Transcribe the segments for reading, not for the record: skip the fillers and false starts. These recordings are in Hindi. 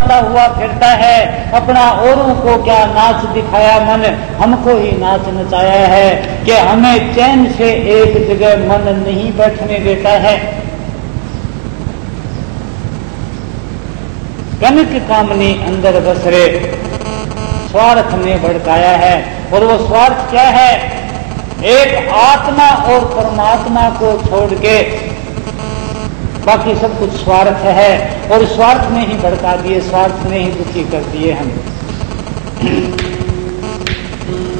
हुआ फिरता है, अपना औरों को क्या नाच दिखाया मन, हमको ही नाच नचाया है कि हमें चैन से एक जगह मन नहीं बैठने देता है। कनक कामनी अंदर बस रे, स्वार्थ ने भड़काया है। और वो स्वार्थ क्या है? एक आत्मा और परमात्मा को छोड़ के बाकी सब कुछ स्वार्थ है, और स्वार्थ ने ही भड़का दिए, स्वार्थ ने ही दुखी कर दिए हम।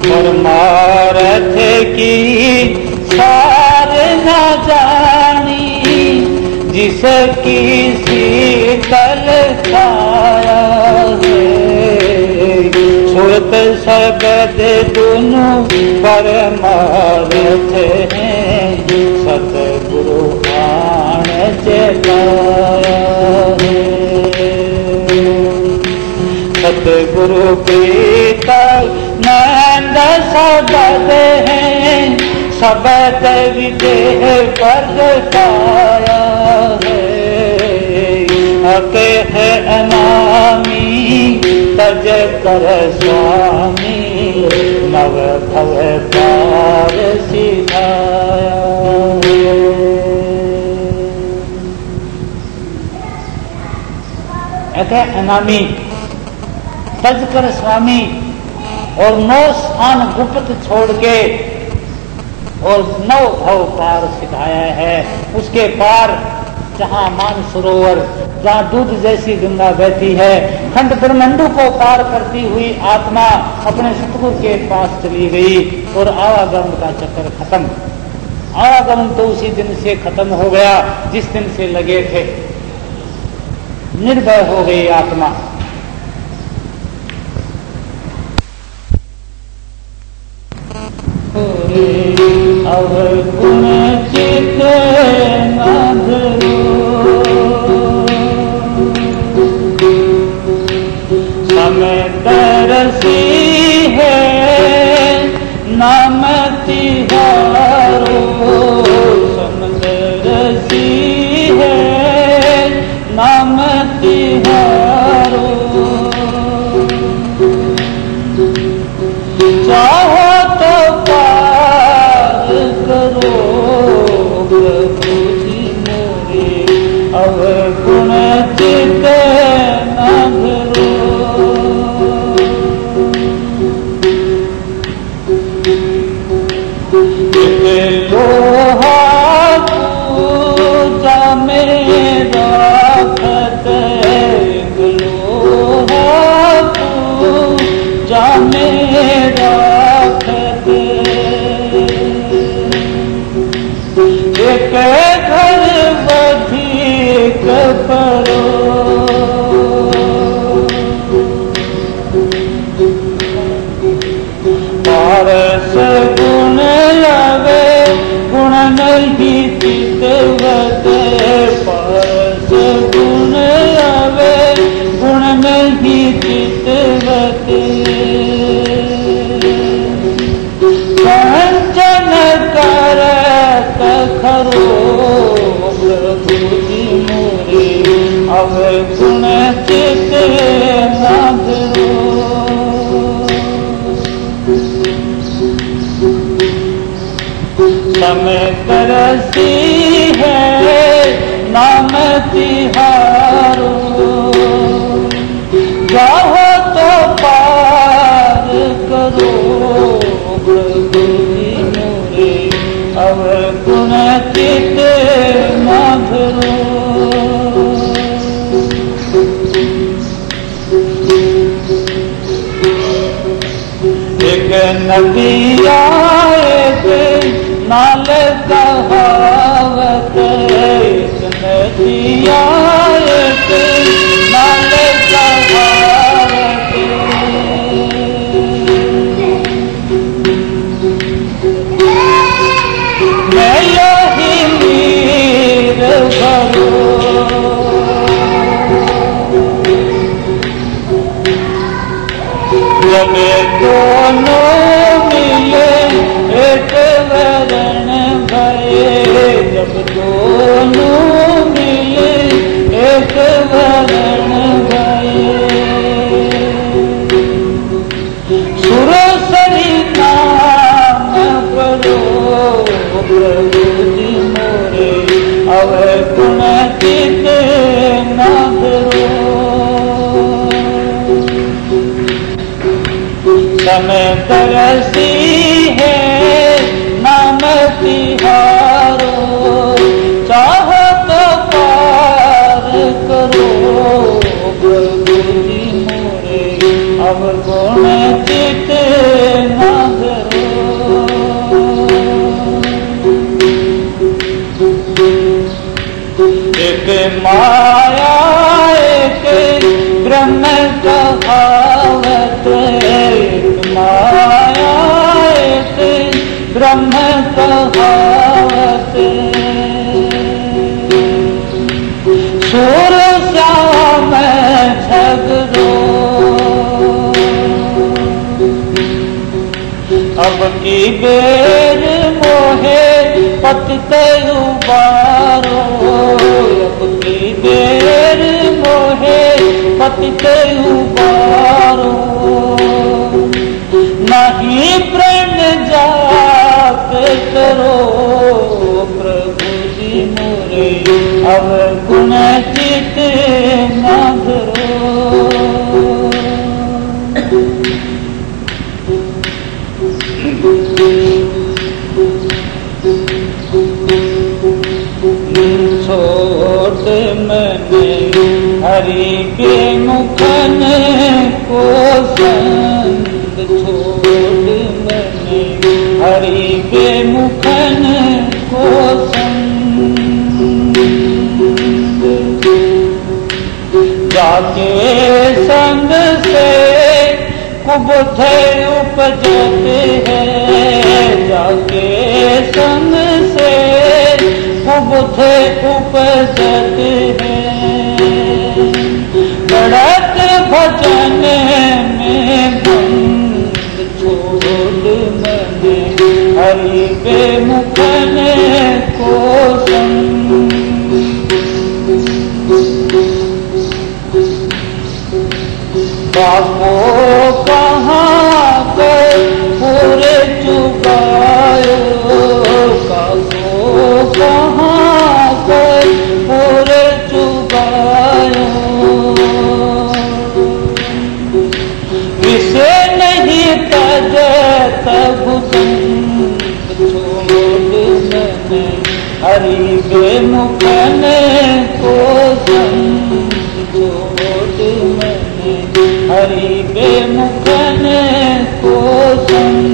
परमार्थ की सार न जानी, जिसकी शीतल छाया है, छुत शब्द दोनों परमार्थ हैं, सतगुरु आण चेताया है। सतगुरु प्रीता नंद शब्द हैं, शब्द विदेह प्रगटाया है। अके है अनामी तज कर स्वामी, नव भव पार सिधाया। अके अनामी तज कर स्वामी, और 9 स्थान गुप्त छोड़ के और 9 भव पार सिखाया है। उसके पार जहाँ मान सरोवर, जहाँ दूध जैसी गंगा बहती है, खंड ब्रह्मांडों को पार करती हुई आत्मा अपने सतगुरु के पास चली गई, और आवागमन का चक्कर खत्म। आवागमन तो उसी दिन से खत्म हो गया जिस दिन से लगे थे। निर्भय हो गई आत्मा। अवगुण चित मधुरो, समय तरसी है नाम तिहारो, समदरसी है नाम तिहारो। चाहो तो पार करो प्रभु जी मोरे, अवगुण चित मधुरो। लोहा पूजा में राखत, लोहा पूजा में राखत। एक घर बधिक परो, पारस गुण लवे गुण नहीं चितवत, पारस गुण लवे गुण नहीं चितवत। कंचन करत खरो प्रभु जी मोरे, अवगुण चित मधुरो। समय तरसी है नाम तिहारो, चाहो तो पार करो प्रभु जी मोरे, अवगुण चित मधुरो। एक नदी आए नाल कहावत, एक नदी आए नाल कहावत। मैं यही नीर भरो, जब दोनों मिले एक वरण भये, जब दोनों मिले एक वरण भये। में तरसी है नाम तिहारो, चाह तो पार करो प्रभु जी मोरे, अब गुण चित न धरो। एक माया एक ब्रह्म कहावत, एक माया एक ब्रह्म कहावत, सुर श्याम झगड़ो, अब की बेर मोहे पतित उबारो, अब की बेर मोहे पतित उबारो, नहीं प्रण जाप करो प्रभु जी मोरे, अब गुण चित न धरो। छोट मैंने हरि के मुखन को संग, छोट मैंने हरि के मुखन को संग, जाके संग से कुबुध उपजते हैं, जाके संग से कुबुध उपजते हैं, बढ़त भजन में बंद छोड़ मैंने हरि के मुखन को संग। बापो कहाँ गए पूरे चुकायो, काको कहाँ गए पूरे चुकायो, विषय नहीं तज तब छोड़ मैंने हरि के मुखन को संग, छोड़ मैंने हरि के मुखन को संग।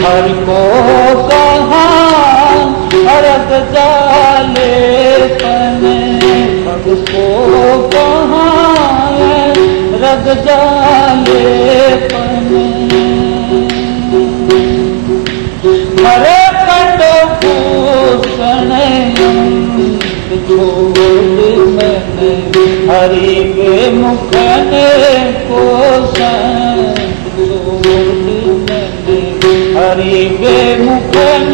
हरि को कहाँ अरग जाले पने, भग को कहाँ रग जाले पने, मरे कटो भूषण छोड़ मैंने हरि के मुखन को संग, छोड़ मैंने हरि के मुखन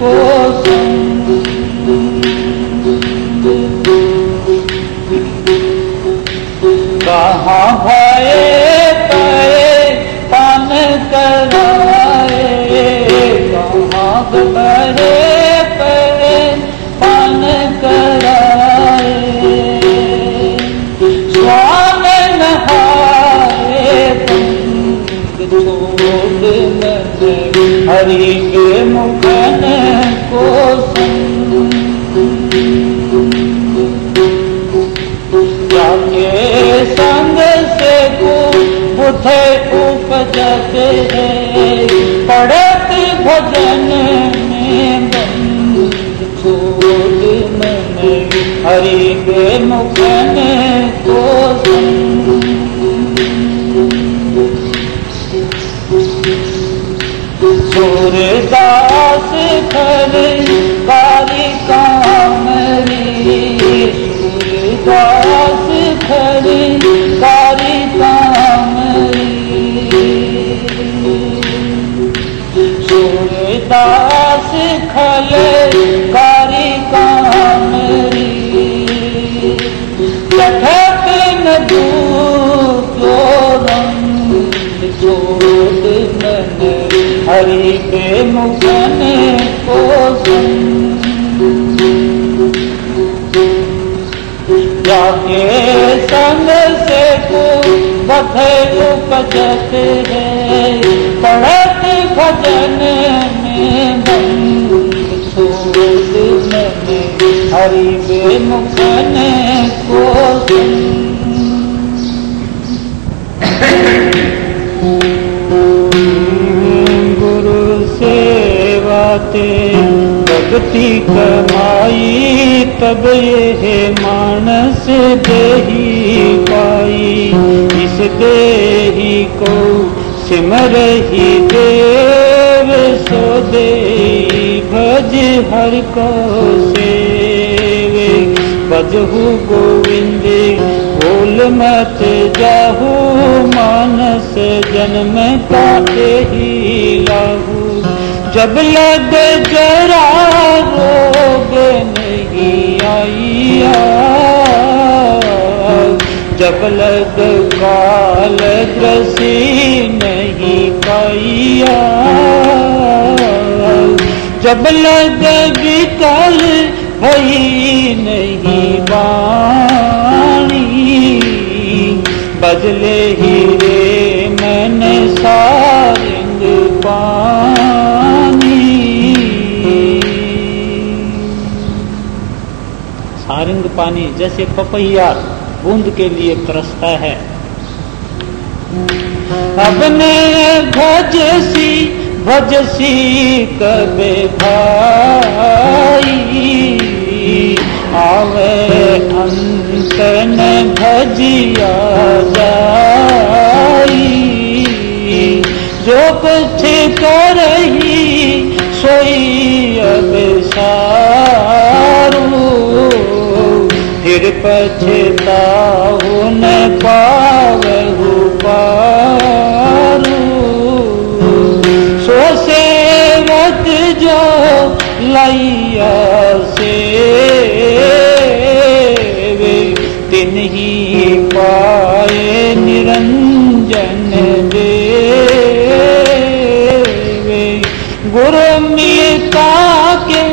को संग। कहाँ भये पे पान कराए, कहाँ भये पे पान कराए, स्वान नहाए बंद छोड़ मैंने हरि के मुखन को संग, जाके संग से बुध उपजते हैं, पढ़त भजन में बंद छोड़ मैंने हरि के मुखन को संग। सूरदास खर कारी कामरी, सूरदास खर कारी कामरी, सूरदास खल कारी कामरी, कठक न दूतो रंग छोड़ मैंने हरि के मुखन को संग। ये संग से को बथे उपजत है, पढ़त भजन में बंद छोड़ मैंने हरि बेमुखन को गुरु सेवाते भक्ति कमाई, तब ये मानस देही पाई। इस देही को सिमरहि देव, सो देही भज हर को सेवे। भजहु गोविंद बोल मत जाहु, मानस जन्म का ही लाहू। जब लग जरा रोग नहीं आईया, जब लग काल ग्रसी नहीं पाइया, जब लग विकल भई नहीं वाणी। बजले ही रे मन सारंग पानी। सारंग पानी जैसे पपैया बूंद के लिए तरसता है। अपने भजसी कबे भाई, आवे अंत न भजिया जाई। जो कुछ करही सोई अब सारू, फिर पछताहु न पावहु पारू। सो सेवक जो लैया सेवे, तिन्ही पाए निरंजन देवे। गुरु मिलता के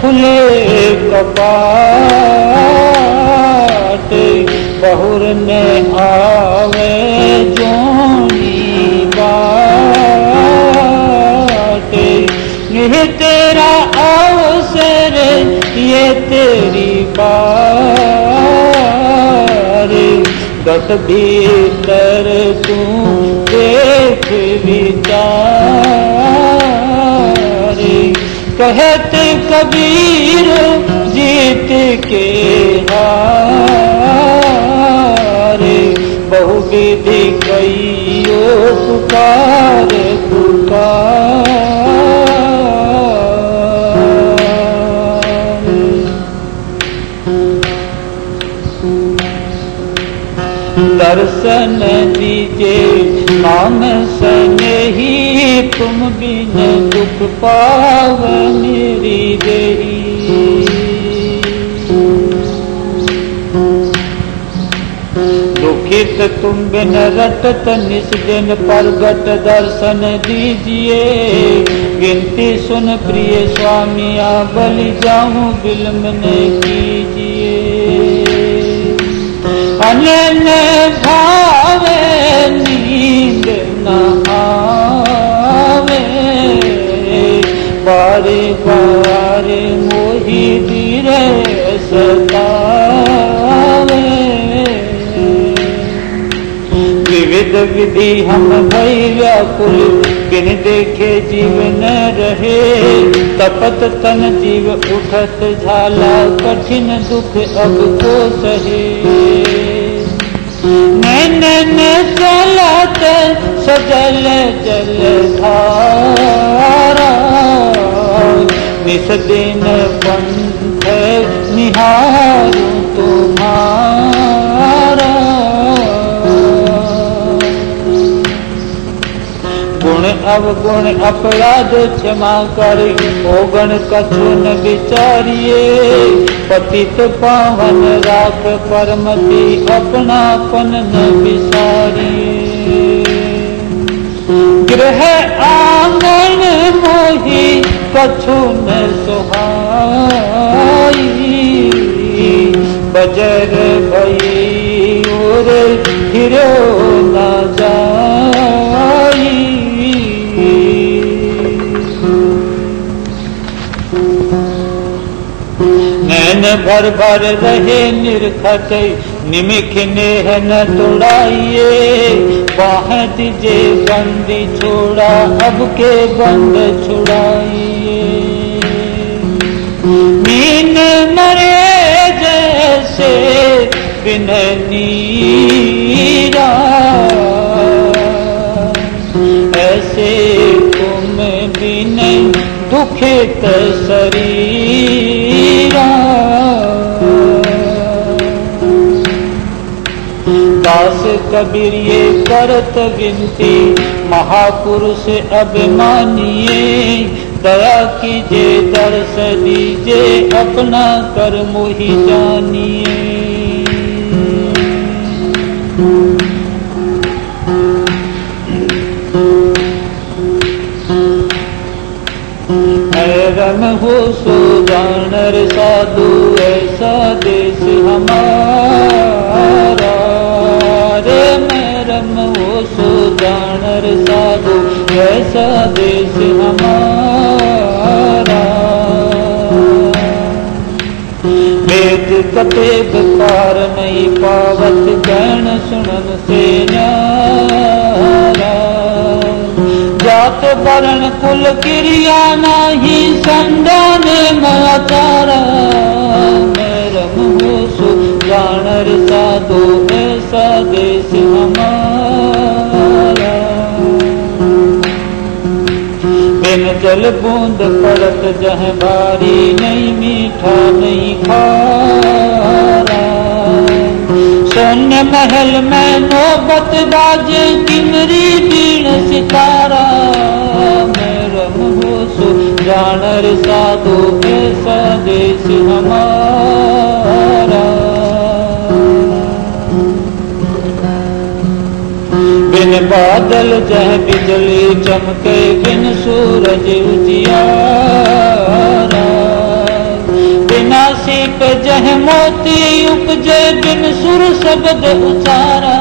खुले कपाट, बहुर ने आवे जोनी बाट। ये तेरा अवसर ये तेरी बार, गत भीतर तू देख विचार। कहत कबीर जीत के हारे, बहुविधि कइयो पुकार पुकार। दर्शन दीजे नाम सनेही, तुम बिन दुख पाव मेरी देही। दुखित तुम बिन रटत निस दिन प्रगट दर्शन दीजिए। गिनती सुन प्रिय स्वामिया बलि जाऊं बिलम न कीजिए। अनन भावे नींद न आवे, बारे बारे मोहि धीरे सतावे। विविध विधि हम भई व्याकुल, बिन देखे जीव न रहे। तपत तन जीव उठत झाला, कठिन दुख अब को सहे। नैनन चलत सजल जलधारा, निस दिन पंथ निहारूं तुम्हारा। गुण अवगुण अपराध क्षमा कर, ओगण कछु न विचारिए। पतित पावन राख परमति, अपनापन न विसारिए। गृह आंगन मोहि कछु न सुहाई, बजर भई दिन भर भर रहे निरखत, निमिख नेह न तोड़ाइए। बाह दीजे बंदी छोड़ा, अब के बंद छुड़ाइए। मीन मरे जैसे बिन नीरा, ऐसे तुम बिन दुखित शरीरा। दास कबीर ये करत विनती, महापुरुष अभिमानिए। दया कीजिए दर्श दीजिए, अपना कर्म ही जानिए। रम हो सो जानर साधु, ऐसा देश हमारा। रे मैं रम हो सो जानर साधु, ऐसा देश हमारा। वेद कते बेकार नहीं पावत, ज्ञान सुनन से न्यारा। जात वर्ण कुल क्रिया नाही, संदान मातारा। मैं रम हो सो जानर साधु, ऐसा देश हमारा। बिन जल बूंद पड़त जह बारी, नहीं मीठा नहीं खारा। शून्य महल में नौबत बाजे, किमरी बीण सितारा। मैं रम हो सो जानर साधु, ऐसा देश हमारा। बिन बादल जह बिजली चमके, बिन सूरज उजियारा। बिना सीप जह मोती उपजे, बिन सुर शब्द उचारा।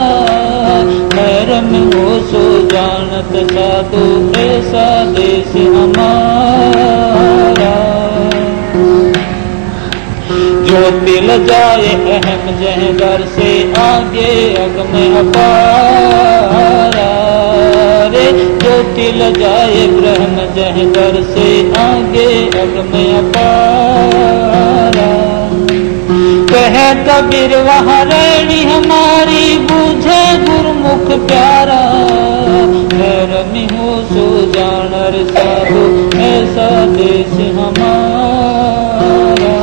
मैं रम हो सो जानत साधु, ऐसा देश हमारा। जो तिल जाए अहम जह घर से, आगे अगम अपारा। रे जो तिल जाए ब्रह्म जह घर से, आगे अगम अपारा। कह कबीर वहाँ रहनी हमारी, बूझे गुरुमुख प्यारा। मैं रमी हो सो जानर साधु, ऐसा देश हमारा।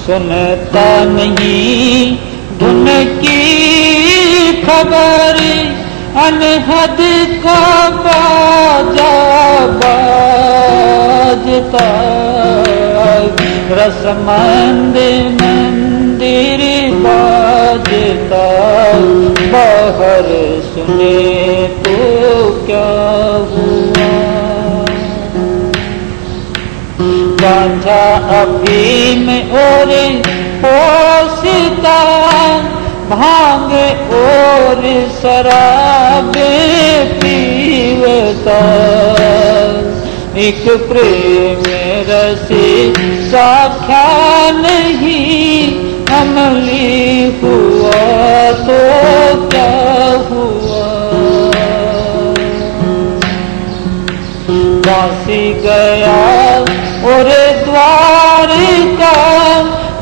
सुनता नहीं धुन की खबर, अनहद का बाजा बाजता। रसमंद मंदिर बाजता, बाहर सुने तो क्या हुआ। गांजा अफीम और पोसता, भांग और शराबे पीवता। एक प्रेम रसी साख्या नहीं, अमली हुआ तो क्या हुआ। काशी गया और द्वार का,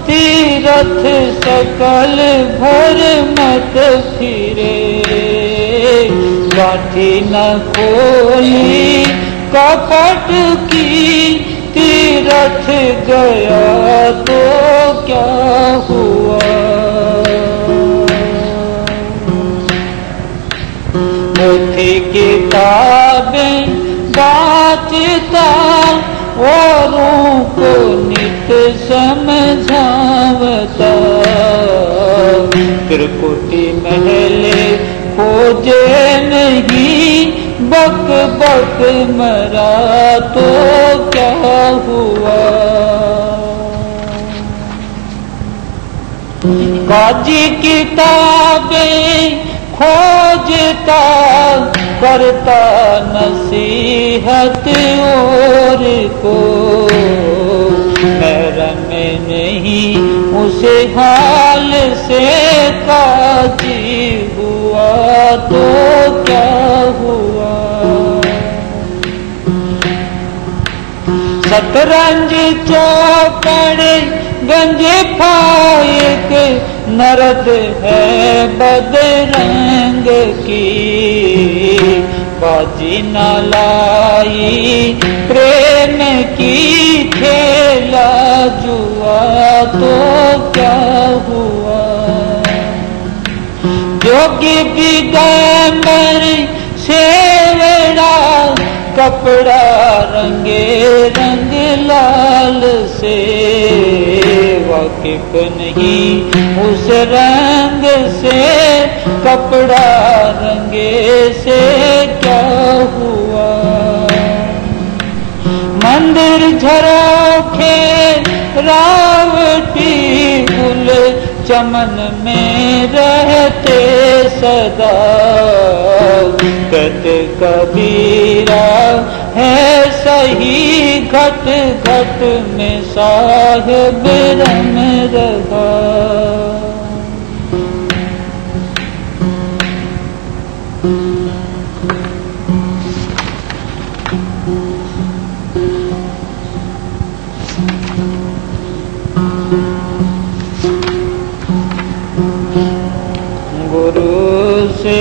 तीरथ सकल भर मत फिरे। लाठी न खोली कपट की, तीरथ गया तो क्या हुआ। पोथी किताबें बाँचता, औरों को नित समझावता। त्रिकुटी महले खोजे नहीं, बक बक मरा तो क्या हुआ। काजी किताबें खोजता, करता नसीहत नसीहत और को महरम नहीं उसे हाल से काजी हुआ तो क्या हुआ। शतरंज चौपड़ गंज फाइक नरद है बदरंग की बाजी न लाई प्रेम की खेला जुआ तो क्या हुआ। जोगी दिगंबर सेवड़ा कपड़ा रंगे रंग लाल से वाकिफ नहीं उस रंग से कपड़ा रंगे से क्या हुआ। मंदिर झरोखे रावटी गुल चमन में रहते सदा कहते कबीरा है सही घट घट में साहिब रम रहा। गुरु से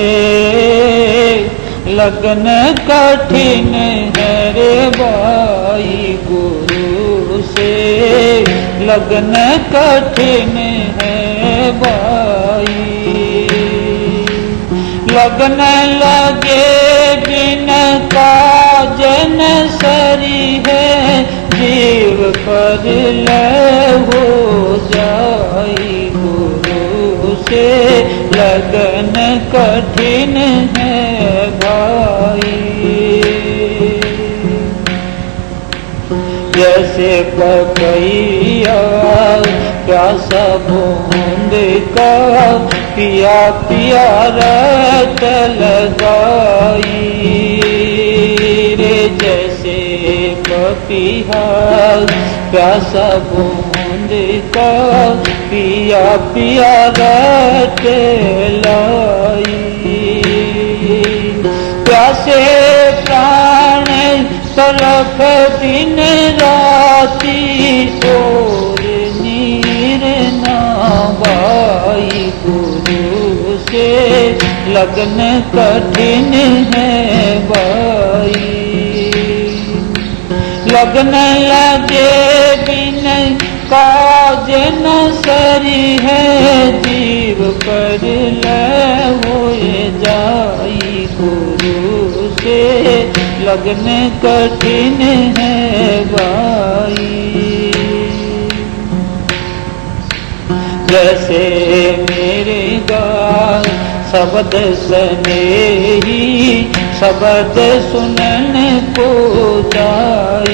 लगन कठिन है रे भाई। गुरु से लगन कठिन है भाई। लगन लगे बिन काजन सरी है जीव पर लय हो जाई। गुरु से लगन कठिन है भाई। जैसे पपैया प्यासा बूंद का पिया पिया रट लगाई रे। जैसे पपैया प्यासा बूंद का पिया पिया रट लाई। प्यासे प्राण तरफ दिन राती और नीर ना बाई। गुरु से लगन कठिन है भाई। लगन लगे बिन काज न सरी है जीव पर लय होए जाई। गुरु से लगन कठिन है भाई। जैसे मेरे गाल शब्द स्नेही शब्द सुनन को जाई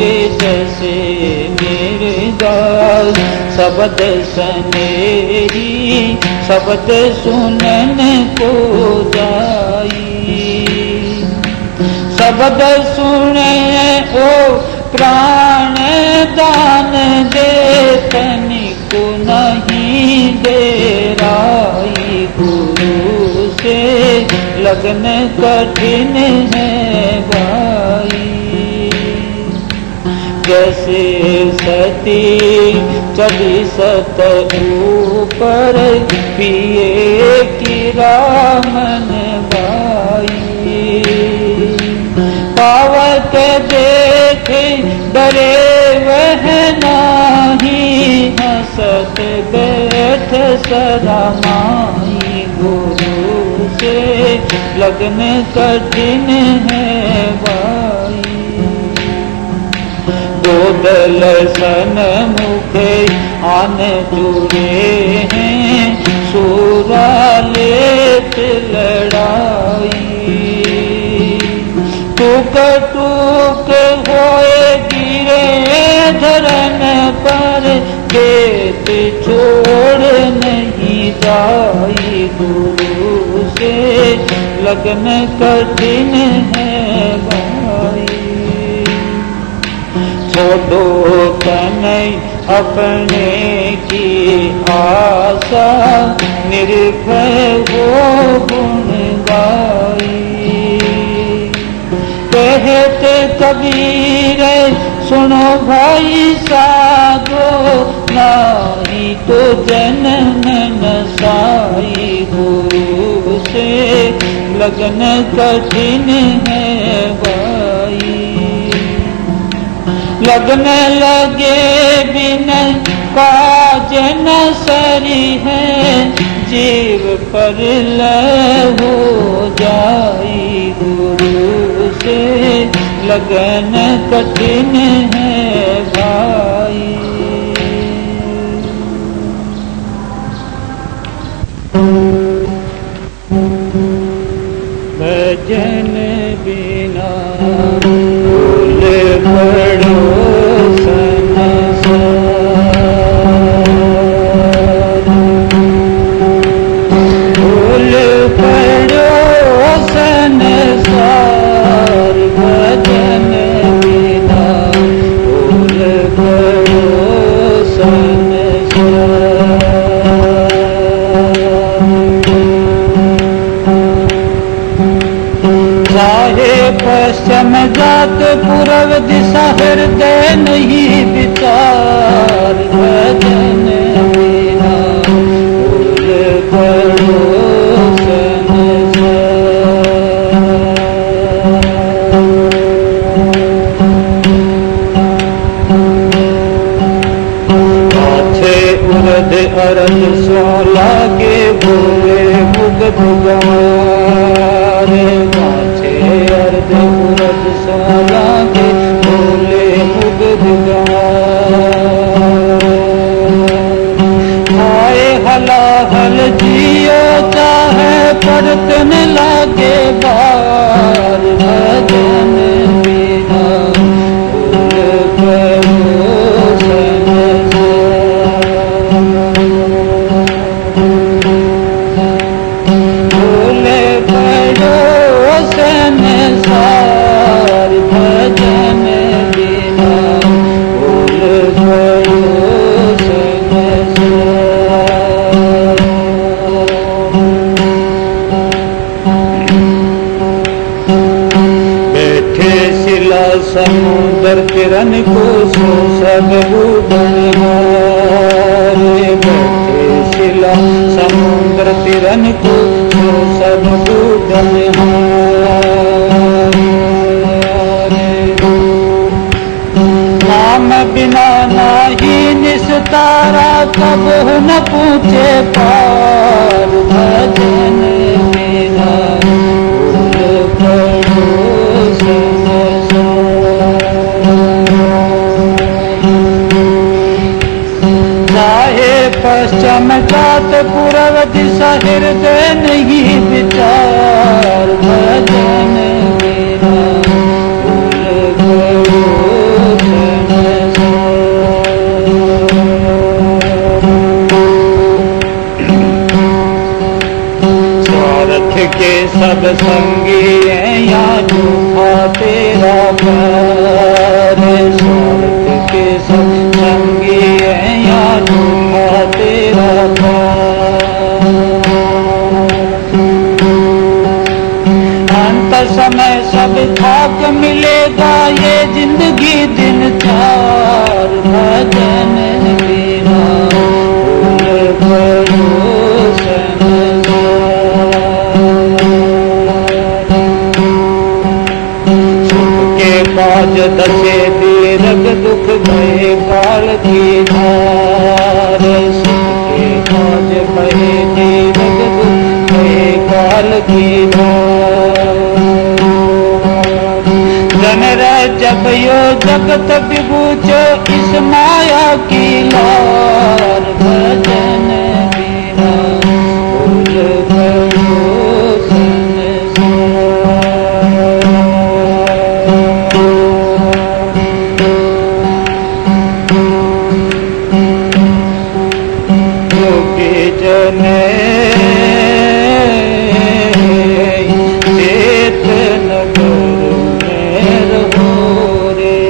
रे। जैसे मेरे गाल शब्द स्नेही शब्द सुनन को जाई। शब्द सुने ओ प्राण दान दे तनिको नहीं देराई। गुरु से लगन कठिन है भाई। जैसे सती चढ़ी सत ऊपर पिए की रामन भाई। पावत देख डरे वह नाही हंसत बैठ सदा माई। गुरु से लगन कठिन है भाई। गोदल सन मुखे आन जुड़े हैं सूरा लेत लड़ाई। टूक टूक होए गिरे धरन पर खेत छोड़ नहीं जाई। गुरु से लगन कठिन है छोड़ो तनय अपने की आशा, निर्भय हो गुण गाई। कहते कबीर सुनो भाई साधो, नाही तो जन्म नसाई। गुरु से लगन कठिन है भाई, लगन लगे बिन काज न सरी है। जीव पर लय हो जाई, गुरु से लगन कठिन है भाई। भजन बिना भूल पड़ो संसार, भूल पड़ो संसार। भजन बिना भूल पड़ो संसार। चाहे पश्चिम जात पूर्व दिशा, हृदय नहीं विचार। भजन बिना भूल पड़ो संसार। उर्द अरद सो लागे भूले मुग्ध गवारे। अर्ध उर्द सो लागे भूले मुग्ध गवारे। आए हलाहल जियो चाहे परतन लागे बार। भजन बिना भूल पड़ो संसार। भजन बिना भूल पड़ो संसार। बैठे शिला समुद्र किरण को सो सब बुधनहारे। बैठे शिला समुद्र किरण को सो सब बुधनहारे। नाम बिना नाही निस्तारा, कब न पूछे पार। भजन बिना भूल पड़ो चाहे पश्चिम जात पूर्व दिशा, हृदय नहीं विचार। भजन बिना भूल पड़ो स्वार्थ के सब संगी हैं या झूठा तेरा प्यार। स्वार्थ के सब संगी हैं या झूठा तेरा प्यार। अंत समय सब खाक मिलेगा, ये जिंदगी दिन चार। भजन बिना भूल पड़ो काज दसे दीरग दुख भय काल की धार। सुख के काज भय दीरग दुख भय काल की धार। जन जब यो जगत विभूचो इस माया की लार। भजन बिना भूल पड़ो चेत नगर में रहो रे।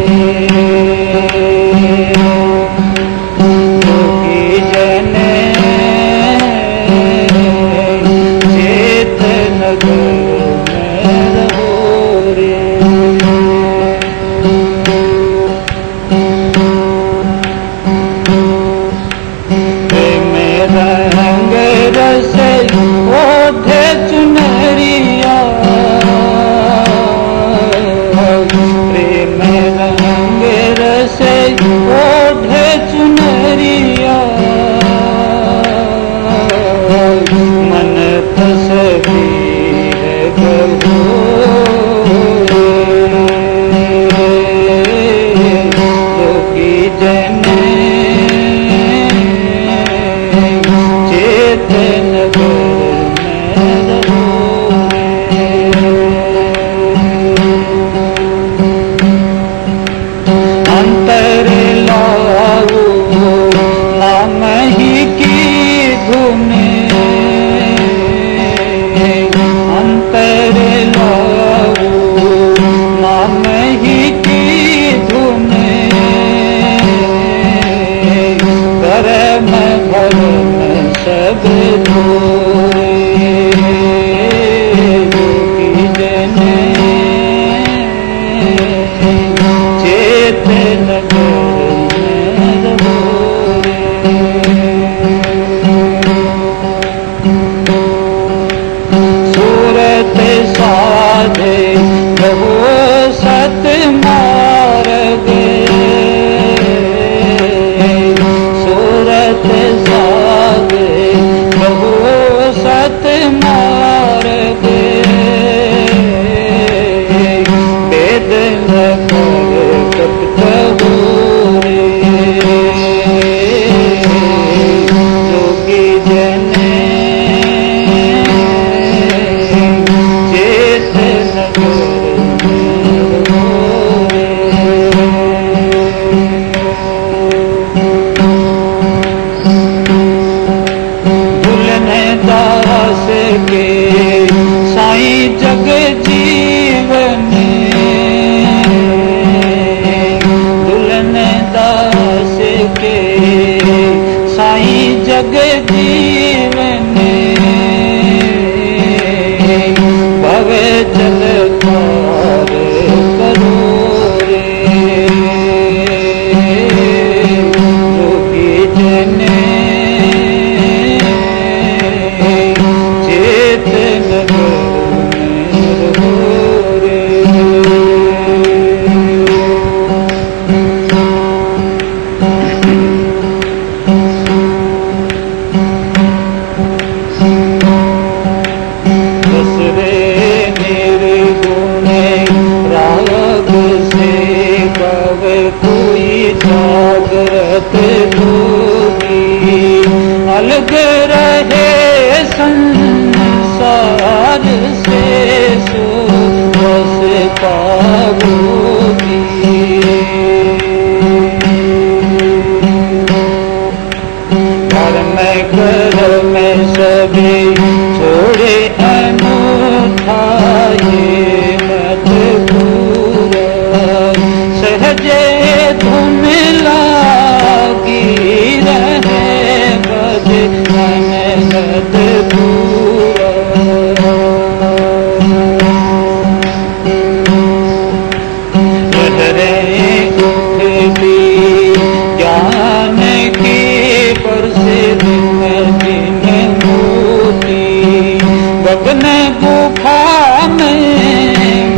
जीवन दुल्हन दास के साईं जग जीवन भवे चलकार करो रे योगी जन चेतन अलग रहे संसार से सो बस पाओगी घर में सभी छोड़े अनूठा ये मत पूरा सहजे धुन लागी रहे ज्ञान की प्रसिद्ध मोती गगन गुफा में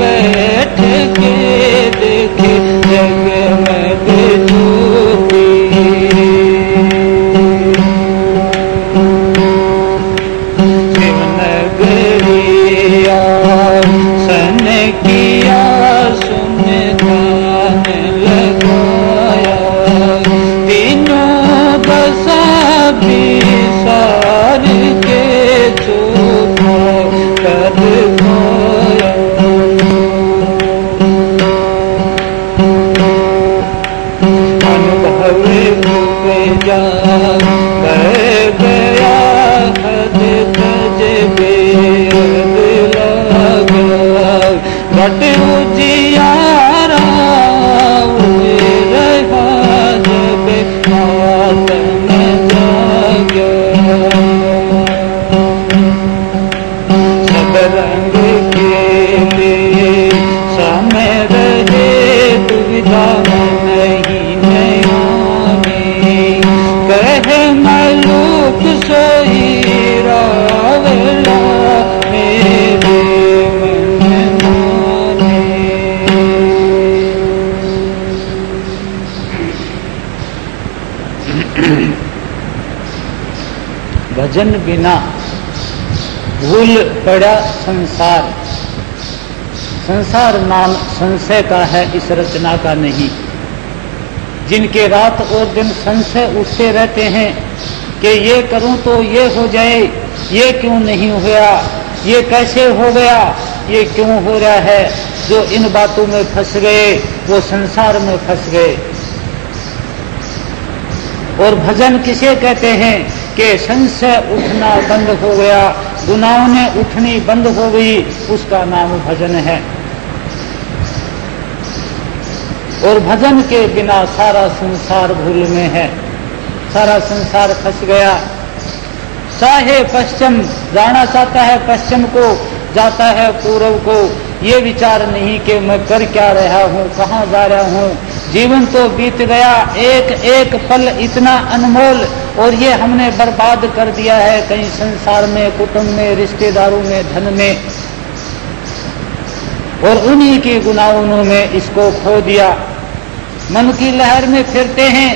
बैठ के देखे जगमग ज्योति शिवनगरिया सन किया सुन ध्यान लगाया तीनों दशा विसार के चौथा कर पाया अनुभव में जा गया हद तज बेहद लगा घट उजियारा रहा जब आत्म जागा सब रंग के लिए समय रहे दुविधा नहीं नयाने कहे मलूक सोई रावला मेरे मन माने। भजन बिना भूल पड़ा संसार संसार नाम संशय का है इस रचना का नहीं। जिनके रात और दिन संशय उठते रहते हैं कि ये करूं तो ये हो जाए, ये क्यों नहीं हुआ, ये कैसे हो गया, ये क्यों हो रहा है, जो इन बातों में फंस गए वो संसार में फंस गए। और भजन किसे कहते हैं कि संशय उठना बंद हो गया, गुनाहों ने उठनी बंद हो गई, उसका नाम भजन है। और भजन के बिना सारा संसार भूल में है, सारा संसार फंस गया। चाहे पश्चिम जाना चाहता है, पश्चिम को जाता है पूर्व को, ये विचार नहीं कि मैं कर क्या रहा हूँ, कहाँ जा रहा हूँ। जीवन तो बीत गया, एक एक पल इतना अनमोल, और ये हमने बर्बाद कर दिया है कहीं संसार में, कुटुंब में, रिश्तेदारों में, धन में, और उन्हीं की गुनाहों में इसको खो दिया। मन की लहर में फिरते हैं,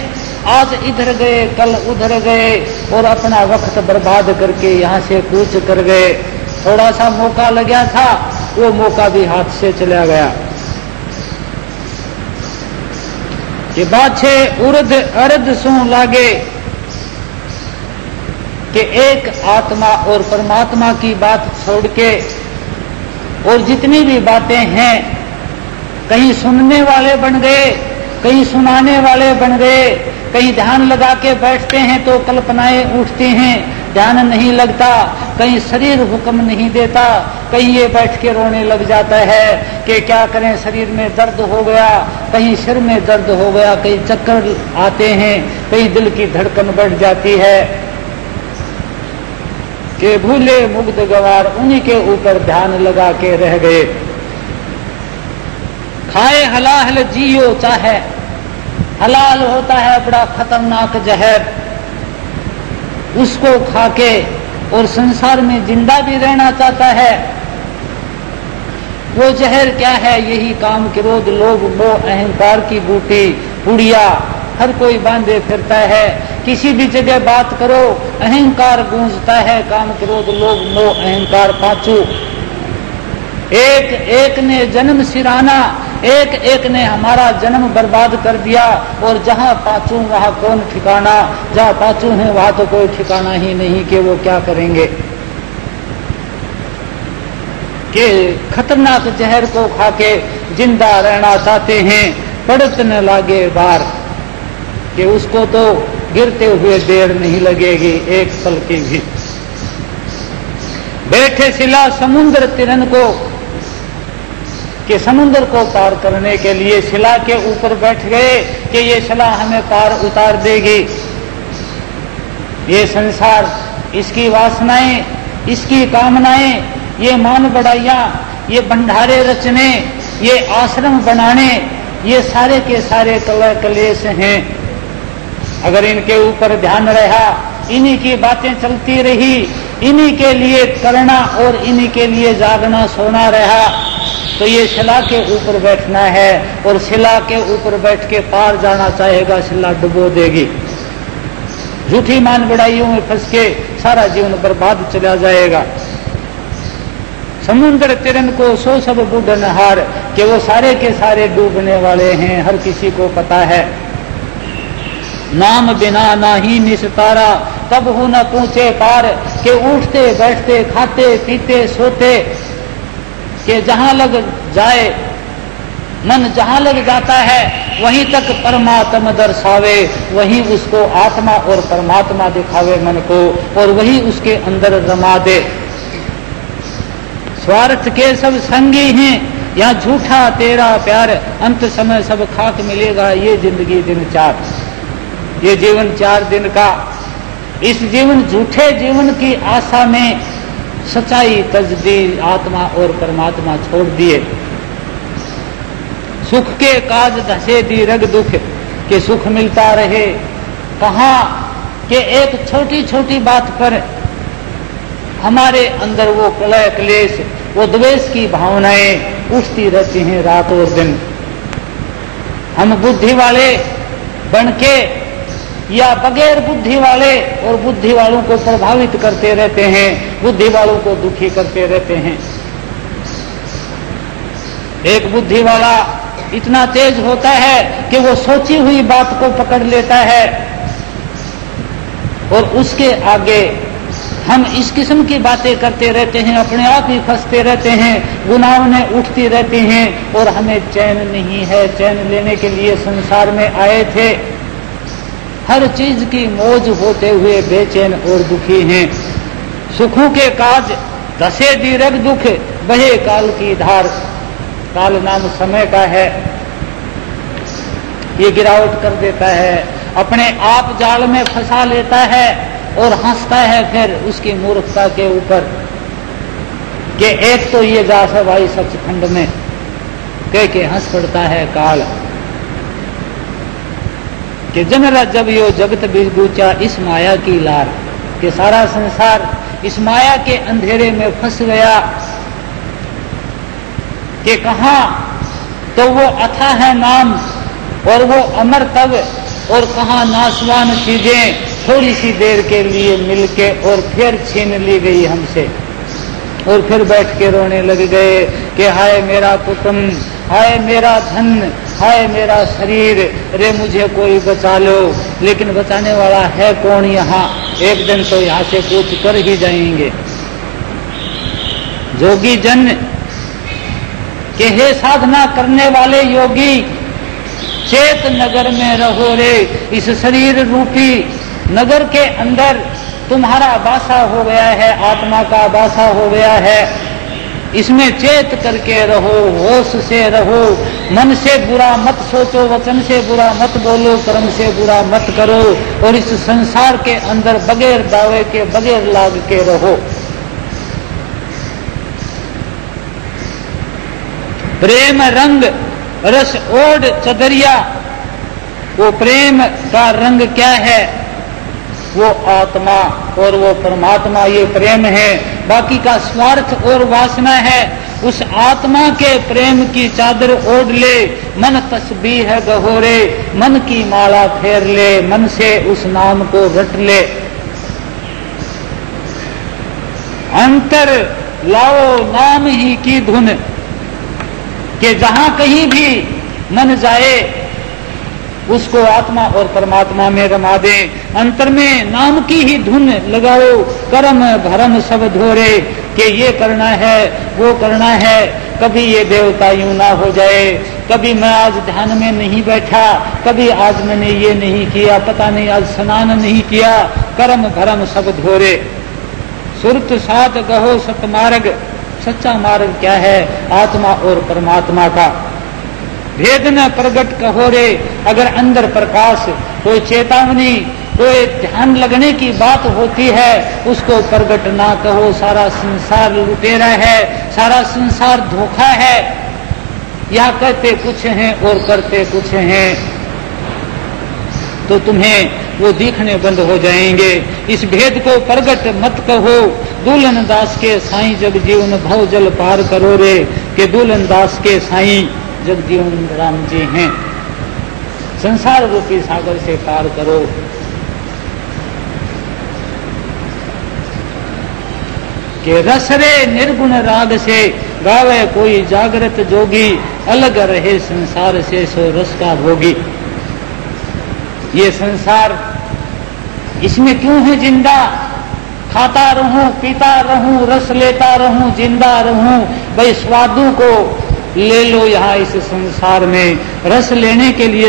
आज इधर गए कल उधर गए, और अपना वक्त बर्बाद करके यहाँ से कूच कर गए। थोड़ा सा मौका लगा था, वो मौका भी हाथ से चला गया। कि बाछे उर्द अर्ध सू लागे, कि एक आत्मा और परमात्मा की बात छोड़ के और जितनी भी बातें हैं, कहीं सुनने वाले बन गए, कहीं सुनाने वाले बन गए, कहीं ध्यान लगा के बैठते हैं तो कल्पनाएं उठती हैं, ध्यान नहीं लगता, कहीं शरीर हुक्म नहीं देता, कहीं ये बैठ के रोने लग जाता है कि क्या करें, शरीर में दर्द हो गया, कहीं सिर में दर्द हो गया, कहीं चक्कर आते हैं, कहीं दिल की धड़कन बढ़ जाती है कि भूले मुग्ध गवार उन्हीं के ऊपर ध्यान लगा के रह गए। खाए हलाल जियो चाहे, हलाल होता है बड़ा खतरनाक जहर, उसको खाके और संसार में जिंदा भी रहना चाहता है। वो जहर क्या है? यही काम, क्रोध, लोभ, मोह, अहंकार की बूटी पुड़िया हर कोई बांधे फिरता है। किसी भी जगह बात करो अहंकार गूंजता है, काम, क्रोध, लोभ, मोह, अहंकार पांचों एक एक ने जन्म सिराना, एक एक ने हमारा जन्म बर्बाद कर दिया। और जहां पांचों वहां कौन ठिकाना, जहां पांचों है वहां तो कोई ठिकाना ही नहीं कि वो क्या करेंगे। कि खतरनाक जहर को खाके जिंदा रहना चाहते हैं, पड़त न लागे बार, कि उसको तो गिरते हुए देर नहीं लगेगी एक पल की भी। बैठे सिला समुद्र तिरन को, कि समुद्र को पार करने के लिए शिला के ऊपर बैठ गए कि ये शिला हमें पार उतार देगी। ये संसार, इसकी वासनाएं, इसकी कामनाएं, ये मान बढ़ाइयां, ये भंडारे रचने, ये आश्रम बनाने, ये सारे के सारे कलेश हैं। अगर इनके ऊपर ध्यान रहा, इन्हीं की बातें चलती रही, इन्हीं के लिए करना और इन्हीं के लिए जागना सोना रहा, तो ये शिला के ऊपर बैठना है और शिला के ऊपर बैठ के पार जाना चाहेगा, शिला डुबो देगी। झूठी मान बढ़ाइयों में फंस के सारा जीवन बर्बाद चला जाएगा। समुद्र तिरन को सो सब बूढ़नहार, कि वो सारे के सारे डूबने वाले हैं, हर किसी को पता है। नाम बिना ना ही निस्तारा, तब हो न पहुंचे पार, के उठते बैठते खाते पीते सोते, कि जहां लग जाए मन, जहां लग जाता है वहीं तक परमात्मा दर्शावे, वहीं उसको आत्मा और परमात्मा दिखावे मन को, और वही उसके अंदर रमा दे। स्वार्थ के सब संगी हैं, यहाँ झूठा तेरा प्यार, अंत समय सब खाक मिलेगा। ये जिंदगी दिन चार, ये जीवन 4 दिन का, इस जीवन झूठे जीवन की आशा में सच्चाई तज दी, आत्मा और परमात्मा छोड़ दिए। सुख के काज धसे दी रग दुख, के सुख मिलता रहे। कहा कि एक छोटी छोटी बात पर हमारे अंदर वो कलह क्लेश, वो द्वेष की भावनाएं उठती रहती हैं रात और दिन। हम बुद्धि वाले बनके या बगैर बुद्धि वाले और बुद्धि वालों को प्रभावित करते रहते हैं, बुद्धि वालों को दुखी करते रहते हैं। एक बुद्धि वाला इतना तेज होता है कि वो सोची हुई बात को पकड़ लेता है, और उसके आगे हम इस किस्म की बातें करते रहते हैं, अपने आप ही फंसते रहते हैं, गुनाहों उठती रहती हैं, और हमें चैन नहीं है। चैन लेने के लिए संसार में आए थे, हर चीज की मौज होते हुए बेचैन और दुखी हैं। सुखों के काज धसे दी रग दुख, बहे काल की धार। काल नाम समय का है, ये गिरावट कर देता है, अपने आप जाल में फंसा लेता है और हंसता है फिर उसकी मूर्खता के ऊपर। कि एक तो ये जा सवाई सचखंड में कह के हंस पड़ता है काल, कि जनरा जब यो जगत बिगूचा इस माया की लार, कि सारा संसार इस माया के अंधेरे में फंस गया। कि कहां तो वो अथाह है नाम और वो अमर तब, और कहां नाशवान चीजें थोड़ी सी देर के लिए मिलके और फिर छीन ली गई हमसे, और फिर बैठ के रोने लग गए कि हाय मेरा कुटुंब, हाय मेरा धन, हाय मेरा शरीर, रे मुझे कोई बचा लो। लेकिन बचाने वाला है कौन यहाँ? एक दिन तो यहाँ से कूच कर ही जाएंगे। जोगी जन के हे साधना करने वाले योगी, चेत नगर में रहो रे, इस शरीर रूपी नगर के अंदर तुम्हारा बासा हो गया है, आत्मा का बासा हो गया है। इसमें चेत करके रहो, होश से रहो, मन से बुरा मत सोचो, वचन से बुरा मत बोलो, कर्म से बुरा मत करो, और इस संसार के अंदर बगैर दावे के, बगैर लाग के रहो। प्रेम रंग रस ओढ़ चदरिया, वो प्रेम का रंग क्या है? वो आत्मा और वो परमात्मा, ये प्रेम है। बाकी का स्वार्थ और वासना है। उस आत्मा के प्रेम की चादर ओढ़ ले, मन तस्बीह गहोरे, मन की माला फेर ले, मन से उस नाम को रट ले। अंतर लाओ नाम ही की धुन, कि जहां कहीं भी मन जाए उसको आत्मा और परमात्मा में रमा दे। अंतर में नाम की ही धुन लगाओ, कर्म भरम सब धोरे, कि ये करना है, वो करना है। कभी ये देवता यूं ना हो जाए, कभी मैं आज ध्यान में नहीं बैठा, कभी आज मैंने ये नहीं किया, पता नहीं आज स्नान नहीं किया। कर्म भरम सब धोरे, सुरत सात गहो सतमार्ग। सच्चा मार्ग क्या है? आत्मा और परमात्मा का भेद न प्रगट कहो रे। अगर अंदर प्रकाश, कोई चेतावनी, कोई ध्यान लगने की बात होती है, उसको प्रगट ना कहो। सारा संसार लुटेरा है, सारा संसार धोखा है। या कहते कुछ हैं और करते कुछ हैं, तो तुम्हें वो दिखने बंद हो जाएंगे। इस भेद को प्रगट मत कहो। दुल्हन दास के साईं जग जीवन भव जल पार करो रे, के दुल्हन दास के साईं जगजीवन राम जी हैं। संसार रूपी सागर से पार करो। के रसरे निर्गुण राग से गावे कोई जागृत जोगी, अलग रहे संसार से सो रस का भोगी। ये संसार, इसमें क्यों है जिंदा? खाता रहूं, पीता रहूं, रस लेता रहूं, जिंदा रहूं। भाई स्वादों को ले लो यहाँ इस संसार में। रस लेने के लिए